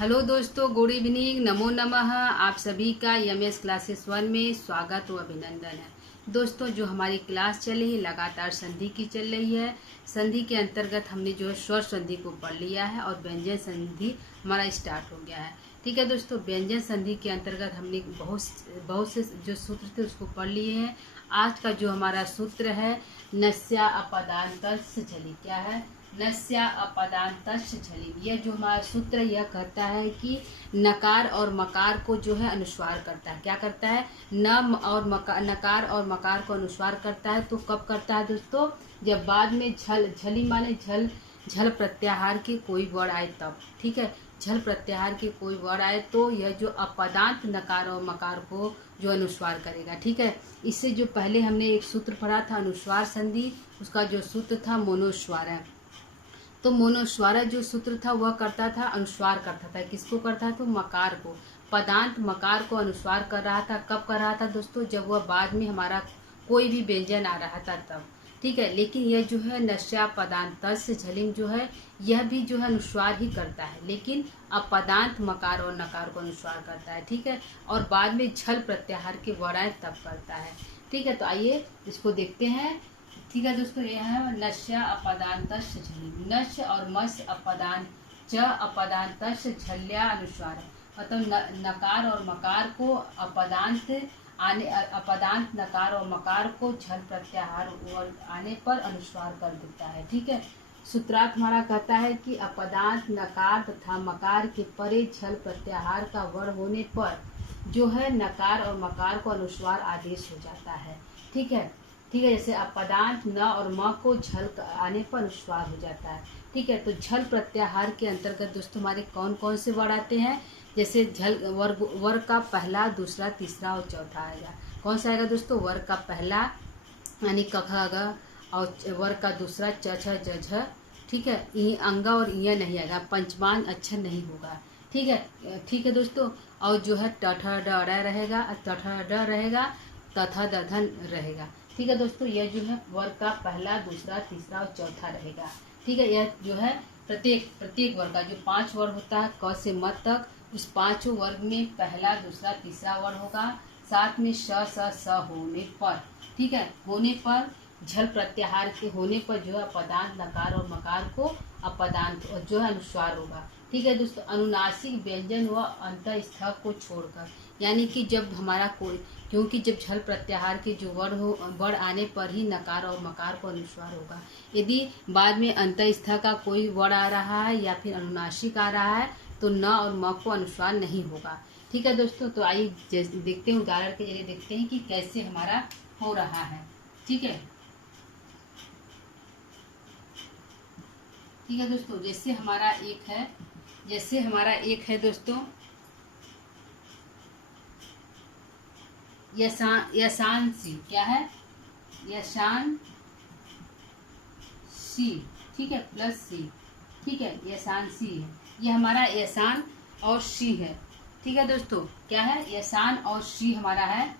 Hello दोस्तों, good evening, नमो नमः। आप सभी का एमएस क्लासेस 1 में स्वागत व अभिनंदन है। दोस्तों, जो हमारी क्लास चल रही है लगातार संधि की चल रही है। संधि के अंतर्गत हमने जो है स्वर संधि को पढ़ लिया है और व्यंजन संधि हमारा स्टार्ट हो गया है। ठीक है दोस्तों, व्यंजन संधि के अंतर्गत हमने बहुत से जो सूत्र थे उसको पढ़ लिए हैं। आज का जो हमारा सूत्र है नस्या अपदान्तस्य झलि। क्या है? नस्या अपदान्तस्य झलि। यह जो हमारा सूत्र यह कहता है कि नकार और मकार को जो है अनुस्वार करता है। क्या करता है? नकार और मकार को अनुस्वार करता है। तो कब करता है दोस्तों? जब बाद में झली माने झल प्रत्याहार के कोई वर्ड आए तब। ठीक है, झल प्रत्याहार के कोई वर्ड आए तो यह जो अपदांत नकार और मकार को जो अनुस्वार करेगा। ठीक है, इससे जो पहले हमने एक सूत्र पढ़ा था अनुस्वार संधि, उसका जो सूत्र था मोनोस्वार है। तो मोनोस्वार जो सूत्र था वह करता था अनुस्वार करता था। किसको करता था? तो मकार को, पदांत मकार को अनुस्वार कर रहा था। कब कर रहा था दोस्तों? जब वह बाद में हमारा कोई भी व्यंजन आ रहा था तब। ठीक है, लेकिन यह जो है नस्या पदान्तस्य झलिम जो है यह भी जो है अनुस्वार ही करता है, लेकिन अपदांत मकार और नकार को अनुस्वार करता है। ठीक है, और बाद में झल प्रत्याहार के वर्णाएं तब करता है। ठीक है, तो आइए इसको देखते हैं। ठीक है दोस्तों, यह है नस्या अपदान्तस्य झलिम। नस्य और मस्य अपदान च अपदान्तस्य झल्या अनुस्वार है। मतलब नकार और मकार को अपदांत नकार और मकार को झल प्रत्याहार आने पर अनुस्वार कर देता है। ठीक है, सूत्रार्थ हमारा कहता है कि अपदांत नकार तथा मकार के परे झल प्रत्याहार का वर्ण होने पर जो है नकार और मकार को अनुस्वार आदेश हो जाता है। ठीक है, जैसे अपदांत न और म को झल आने पर अनुस्वार हो जाता है। ठीक है, तो झल प्रत्याहार के अंतर्गत दोस्तों हमारे कौन कौन से वर्ड आते हैं? जैसे झल वर्ग का पहला, दूसरा, तीसरा और चौथा आएगा। कौन सा आएगा दोस्तों? वर्ग का पहला यानी क ख ग, और वर्ग का दूसरा च छ ज झ। ठीक है, ई अंगा और इया नहीं आएगा, पंचमान अक्षर नहीं होगा। ठीक है दोस्तों, और जो है ट ठ ड ड़ रहेगा, त ठ ड रहेगा, त थ द ध रहेगा। ठीक है दोस्तों, यह जो है वर्ग का पहला, दूसरा, तीसरा और चौथा रहेगा। ठीक है, यह जो है प्रत्येक वर्ग का जो 5 वर्ग होता है क से म तक, उस 5 वर्ग में पहला, दूसरा, तीसरा वर्ग होगा। साथ में स होने पर, ठीक है, होने पर झल प्रत्याहार के होने पर जो है अपदांत नकार और मकार को अपदांत और जो है अनुस्वार होगा। ठीक है दोस्तों, अनुनासिक व्यंजन व अंतःस्थ को छोड़कर, यानी कि जब हमारा कोई, क्योंकि जब झल प्रत्याहार के जो वर्ड आने पर ही नकार और मकार को अनुस्वार होगा। यदि बाद में अंतःस्थ का कोई वर्ड आ रहा है या फिर अनुनासिक आ रहा है तो न और म को अनुस्वार नहीं होगा। ठीक है दोस्तों, तो आइए देखते हैं, उदाहरण के जरिए देखते हैं कि कैसे हमारा हो रहा है। ठीक है दोस्तों, जैसे हमारा एक है दोस्तों यशान सी। क्या है? यशान सी। ठीक है, प्लस सी। ठीक है, यशान सी है, यह हमारा यशान और सी है। ठीक है दोस्तों, क्या है? यशान और सी हमारा है।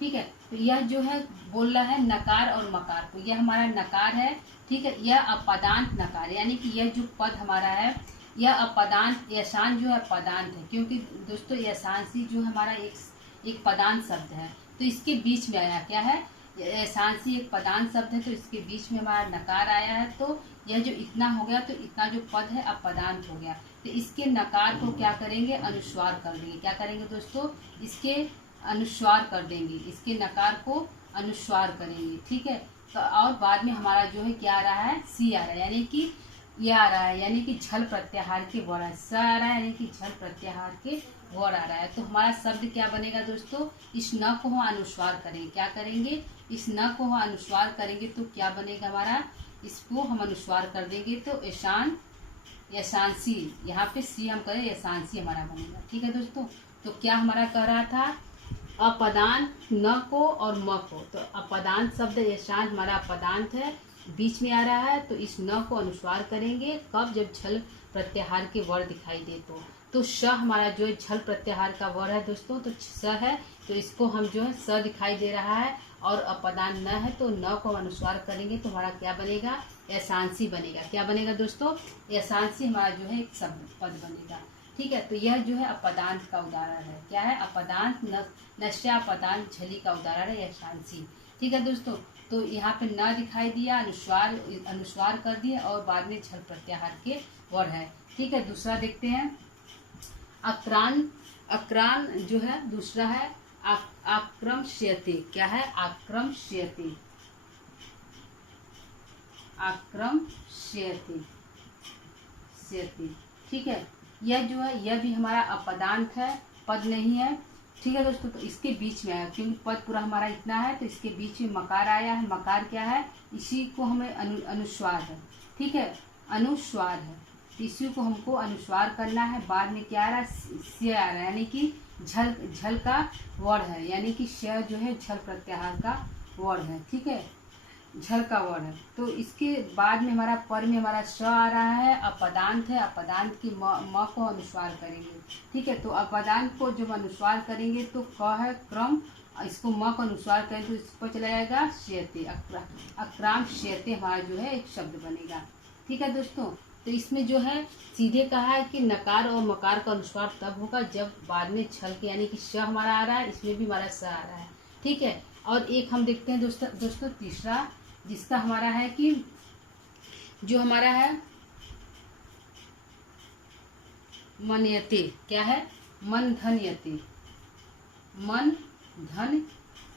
ठीक है, तो यह जो है बोल रहा है नकार और मकार को, यह हमारा नकार है। ठीक है, यह अपदांत नकार, यानी कि यह जो पद हमारा है यह अपदांत, यशान जो है पदांत है, क्योंकि दोस्तों यशांसी जो हमारा एक पदांत शब्द है, तो इसके बीच में आया। क्या है? यशांसी एक पदांत शब्द है, तो इसके बीच में हमारा नकार आया है, तो यह जो इतना हो गया, तो इतना जो पद है अपदांत हो गया। तो इसके नकार को क्या करेंगे? अनुस्वार कर देंगे। क्या करेंगे दोस्तों? इसके अनुस्वार कर देंगे, इसके नकार को अनुस्वार करेंगे। ठीक है, तो और बाद में हमारा जो है क्या आ रहा है? सी आ रहा है, यानी कि यह आ रहा है, यानी कि झल प्रत्याहार के वर्ड स आ रहा है, यानी कि झल प्रत्याहार के वर्ड आ रहा है। तो हमारा शब्द क्या बनेगा दोस्तों? इस न को हम अनुस्वार करेंगे। क्या करेंगे? इस न को हम अनुस्वार करेंगे तो क्या बनेगा हमारा? इसको हम अनुस्वार कर देंगे तो यशांसी, यहाँ पे सी हम करें, यशांसी हमारा बनेगा। ठीक है दोस्तों, तो क्या हमारा कह रहा था? अपदांत न को और म को, तो अपदांत शब्द यशान हमारा अपदांत है, बीच में आ रहा है, तो इस न को अनुस्वार करेंगे। कब? जब झल प्रत्याहार के वर्ड दिखाई दे तो श हमारा जो है झल प्रत्याहार का वर्ड है दोस्तों, तो स है, तो इसको हम जो है स दिखाई दे रहा है, और अपदान न है तो न को अनुस्वार करेंगे तो हमारा क्या बनेगा? यशांसी बनेगा। क्या बनेगा दोस्तों? यशांसी हमारा जो है एक शब्द पद बनेगा। ठीक है, तो यह जो है अपदांत का उदाहरण है। क्या है? अपदांत, नस्यापदांत, झली का उदाहरण है यशांसी। ठीक है दोस्तों, तो यहाँ पे न दिखाई दिया, अनुस्वार कर दिए और बाद में झल प्रत्याहार के वर्ण है। ठीक है, दूसरा देखते हैं। अक्रान जो है दूसरा है आक्रमश्यते। क्या है? आक्रमश्यते, आक्रमश्यते। ठीक है, यह जो है यह भी हमारा अपदांत है, पद नहीं है। ठीक है दोस्तों, तो इसके बीच में आया क्योंकि पद पूरा हमारा इतना है, तो इसके बीच में मकार आया है। मकार क्या है? इसी को हमें अनुस्वार है। ठीक है, अनुस्वार है, तो इसी को हमको अनुस्वार करना है। बाद में क्या आ रहा है? स्य आ रहा है, यानी कि झल का वर्ण है, यानी कि स्य जो है झल प्रत्याहार का वर्ण है। ठीक है, झल का वर्ण है। तो इसके बाद में हमारा पर में हमारा स आ रहा है, अपदांत है। अपदांत की म को अनुस्वार करेंगे। ठीक है, तो अपदांत को जब अनुस्वार करेंगे तो क है क्रम, इसको म को अनुस्वार करें तो इस पर चला जाएगा श्यते। अक्राम श्यते हमारा जो है एक शब्द बनेगा। ठीक है दोस्तों, तो इसमें जो है सीधे कहा है कि नकार और मकार का अनुस्वार तब होगा जब बाद में छल के, यानी कि श हमारा आ रहा है, इसमें भी हमारा स आ रहा है। ठीक है, और एक हम देखते हैं दोस्तों तीसरा, जिसका हमारा है कि जो हमारा है मनयते। क्या है? मन धन यते, मन धन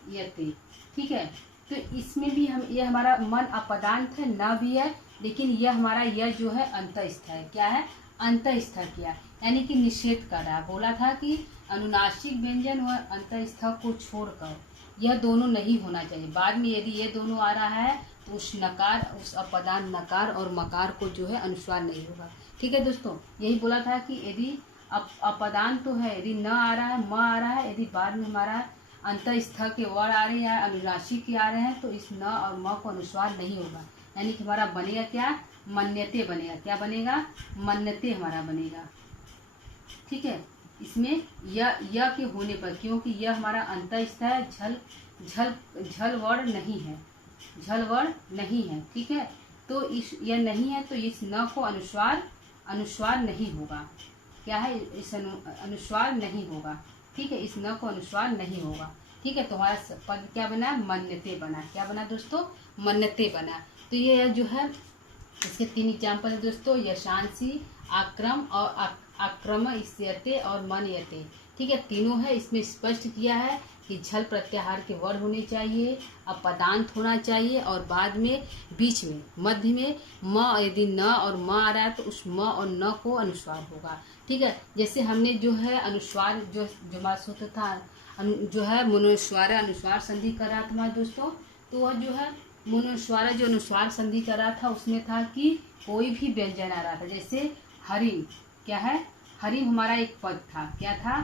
यते। ठीक है, तो इसमें भी हम, यह हमारा मन अपदांत है, न भी है, लेकिन यह हमारा यह जो है अंतस्थ है। क्या है? अंतस्थ किया, यानी कि निषेध कर रहा है। बोला था कि अनुनासिक व्यंजन व अंतस्थ को छोड़कर यह दोनों नहीं होना चाहिए। बाद में यदि ये दोनों आ रहा है तो उस अपदान नकार और मकार को जो है अनुस्वार नहीं होगा। ठीक है दोस्तों, यही बोला था कि यदि अपदान तो है, यदि न आ रहा है, म आ रहा है, यदि बाद में हमारा अंतस्थ के वर्ण आ रहे हैं या अनुनासिक के आ रहे हैं तो इस न और म को अनुस्वार नहीं होगा, यानी कि हमारा बनेगा क्या? मन्यते बनेगा। क्या बनेगा? मन्यते हमारा बनेगा। ठीक है, इसमें य के होने पर, क्योंकि यह हमारा अंतस्थ है, झल वर्ण नहीं है, झल वर्ण नहीं है। ठीक है, तो इस यह नहीं है तो इस न को अनुस्वार नहीं होगा। क्या है? इस अनुस्वार नहीं होगा। ठीक है, इस न को अनुस्वार नहीं होगा। ठीक है, तो हमारा पद क्या बना? मन्यते बना। क्या बना दोस्तों? मन्यते बना। तो ये जो है इसके 3 एग्जाम्पल है दोस्तों, यशांसी, आक्रम और आक्रमयते और मनयते। ठीक है, तीनों है। इसमें स्पष्ट किया है कि झल प्रत्याहार के वर्ण होने चाहिए, अपदांत होना चाहिए और बाद में बीच में मध्य में म, यदि न और म आ रहा है तो उस म और न को अनुस्वार होगा। ठीक है, जैसे हमने जो है अनुस्वार जो हमारा सूत्र था, जो है मनुस्वार अनुस्वार संधि कर रहा था हमारे दोस्तों, तो वह जो है मनुस्वार जो अनुस्वार संधि कर रहा था उसमें था कि कोई भी व्यंजन आ रहा था। जैसे हरिम। क्या है? हरिम हमारा एक पद था। क्या था?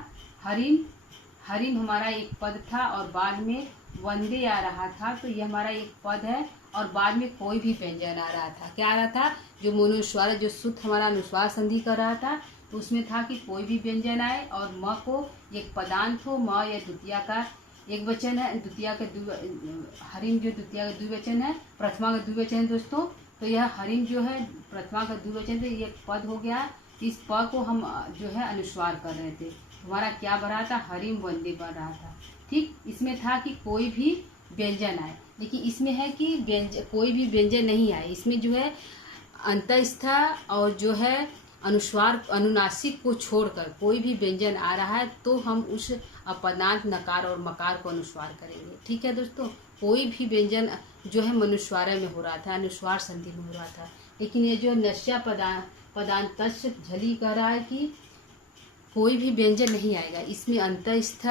हरिम हमारा एक पद था और बाद में वंदे आ रहा था, तो यह हमारा एक पद है और बाद में कोई भी व्यंजन आ रहा था। क्या आ रहा था? जो मनुस्वार जो शुद्ध हमारा अनुस्वार संधि कर रहा था तो उसमें था कि कोई भी व्यंजन आए और म को एक पदांत हो, म या द्वितीया का एक वचन है, द्वितीया का हरिम जो द्वितीया का द्विवचन है, प्रथमा का द्विवचन है दोस्तों, तो यह हरिम जो है प्रथमा का द्विवचन थे, ये पद हो गया। इस प को हम जो है अनुस्वार कर रहे थे, हमारा क्या बन रहा था? हरिम वंदे बन रहा था। ठीक, इसमें था कि कोई भी व्यंजन आए, लेकिन इसमें है कि कोई भी व्यंजन नहीं आए। इसमें जो है अंतस्थ और जो है अनुस्वार अनुनासिक को छोड़कर कोई भी व्यंजन आ रहा है तो हम उस अपदांत नकार और मकार को अनुस्वार करेंगे। ठीक है दोस्तों, कोई भी व्यंजन जो है मनुस्वार में हो रहा था, अनुस्वार संधि में हो रहा था, लेकिन ये जो नस्या पदांत झली कह रहा है कि कोई भी व्यंजन नहीं आएगा। इसमें अंतस्थ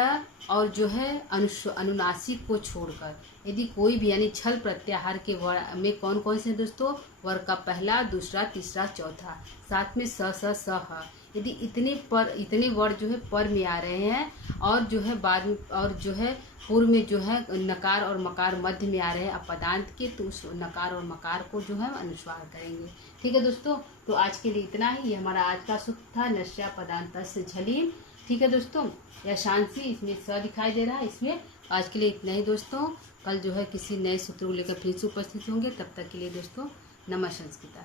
और जो है अनुनासिक को छोड़कर यदि कोई भी, यानी छल प्रत्याहार के वर्ण में कौन कौन से दोस्तों? वर्ग का पहला, दूसरा, तीसरा, चौथा, साथ में स ह, यदि इतने वर्ण जो है पर में आ रहे हैं और जो है बाद में और जो है पूर्व में जो है नकार और मकार मध्य में आ रहे हैं अपदांत के, तो उस नकार और मकार को जो है अनुस्वार करेंगे। ठीक है दोस्तों, तो आज के लिए इतना ही। ये हमारा आज का सूत्र था नस्या पदांतस्य झलीम। ठीक है दोस्तों, यशांसी इसमें स दिखाई दे रहा है। इसमें आज के लिए इतना ही दोस्तों। कल जो है किसी नए सूत्र को लेकर फिर से उपस्थित होंगे। तब तक के लिए दोस्तों नमः संस्कृता।